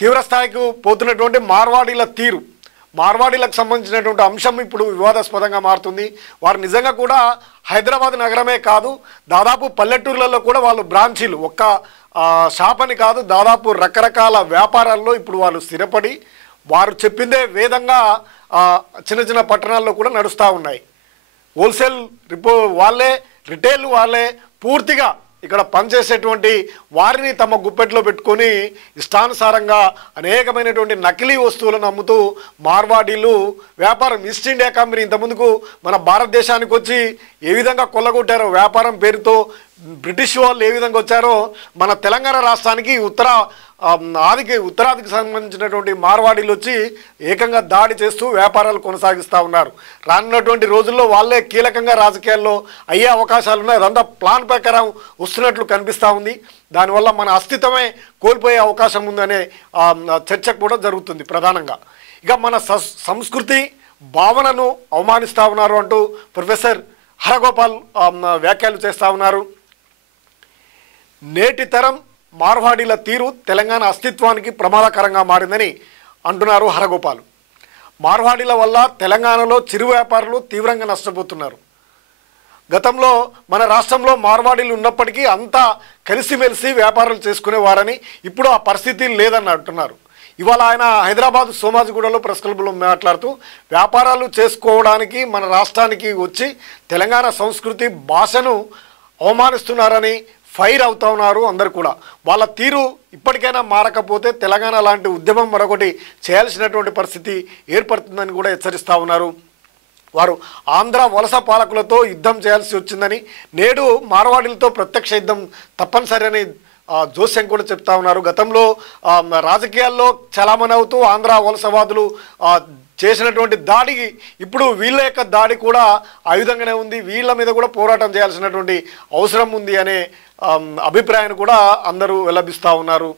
తీవ్రస్థాయికి పోతున్నటువంటి మార్వాడీల తీరు, మార్వాడీలకు సంబంధించినటువంటి అంశం ఇప్పుడు వివాదాస్పదంగా మారుతుంది. వారు నిజంగా కూడా హైదరాబాద్ నగరమే కాదు, దాదాపు పల్లెటూర్లలో కూడా వాళ్ళు బ్రాంచీలు, ఒక్క షాప్ అని కాదు, దాదాపు రకరకాల వ్యాపారాల్లో ఇప్పుడు వాళ్ళు స్థిరపడి వారు చెప్పిందే వేదంగా చిన్న చిన్న పట్టణాల్లో కూడా నడుస్తూ ఉన్నాయి. హోల్సేల్ వాళ్ళే, రిటైల్ వాళ్ళే పూర్తిగా ఇక్కడ పనిచేసేటువంటి వారిని తమ గుప్పెట్లో పెట్టుకొని ఇష్టానుసారంగా అనేకమైనటువంటి నకిలీ వస్తువులను అమ్ముతూ మార్వాడీలు వ్యాపారం, ఈస్ట్ ఇండియా కంపెనీ ఇంతకుముందుకు మన భారతదేశానికి వచ్చి ఏ విధంగా కొల్లగొట్టారో వ్యాపారం పేరుతో, బ్రిటిష్ వాళ్ళు ఏ విధంగా వచ్చారో మన తెలంగాణ రాష్ట్రానికి ఉత్తరాదికి సంబంధించినటువంటి మార్వాడీలు వచ్చి ఏకంగా దాడి చేస్తూ వ్యాపారాలు కొనసాగిస్తూ ఉన్నారు. రానున్నటువంటి రోజుల్లో వాళ్ళే కీలకంగా రాజకీయాల్లో అయ్యే అవకాశాలు ఉన్నాయి. అదంతా ప్లాన్ ప్రకారం వస్తున్నట్లు కనిపిస్తూ ఉంది. దానివల్ల మన అస్తిత్వమే కోల్పోయే అవకాశం ఉందనే చర్చ కూడా జరుగుతుంది ప్రధానంగా. ఇక మన సంస్కృతి భావనను అవమానిస్తూ ఉన్నారు అంటూ ప్రొఫెసర్ హరగోపాల్ వ్యాఖ్యలు చేస్తూ ఉన్నారు. నేటి తరం మార్వాడీల తీరు తెలంగాణ అస్తిత్వానికి ప్రమాదకరంగా మారిందని అంటున్నారు హరగోపాల్. మార్వాడీల వల్ల తెలంగాణలో చిరు వ్యాపారులు తీవ్రంగా నష్టపోతున్నారు. గతంలో మన రాష్ట్రంలో మార్వాడీలు ఉన్నప్పటికీ అంతా కలిసిమెలిసి వ్యాపారాలు చేసుకునేవారని, ఇప్పుడు ఆ పరిస్థితి లేదని అంటున్నారు. ఇవాళ ఆయన హైదరాబాద్ సోమాజిగూడలో ప్రెస్ క్లబ్లో మాట్లాడుతూ వ్యాపారాలు చేసుకోవడానికి మన రాష్ట్రానికి వచ్చి తెలంగాణ సంస్కృతి భాషను అవమానిస్తున్నారని ఫైర్ అవుతా ఉన్నారు అందరు కూడా. వాళ్ళ తీరు ఇప్పటికైనా మారకపోతే తెలంగాణ లాంటి ఉద్యమం మరొకటి చేయాల్సినటువంటి పరిస్థితి ఏర్పడుతుందని కూడా హెచ్చరిస్తూ ఉన్నారు. వారు ఆంధ్ర వలస పాలకులతో యుద్ధం చేయాల్సి వచ్చిందని, నేడు మార్వాడీలతో ప్రత్యక్ష యుద్ధం తప్పనిసరి అని జోస్యం కూడా చెప్తా ఉన్నారు. గతంలో రాజకీయాల్లో చలామణి అవుతూ ఆంధ్ర వలసవాదులు చేసినటువంటి దాడికి ఇప్పుడు వీళ్ళ యొక్క దాడి కూడా ఆ విధంగానే ఉంది, వీళ్ళ మీద కూడా పోరాటం చేయాల్సినటువంటి అవసరం ఉంది అనే అభిప్రాయాన్ని కూడా అందరూ వెల్లబిస్తూ ఉన్నారు.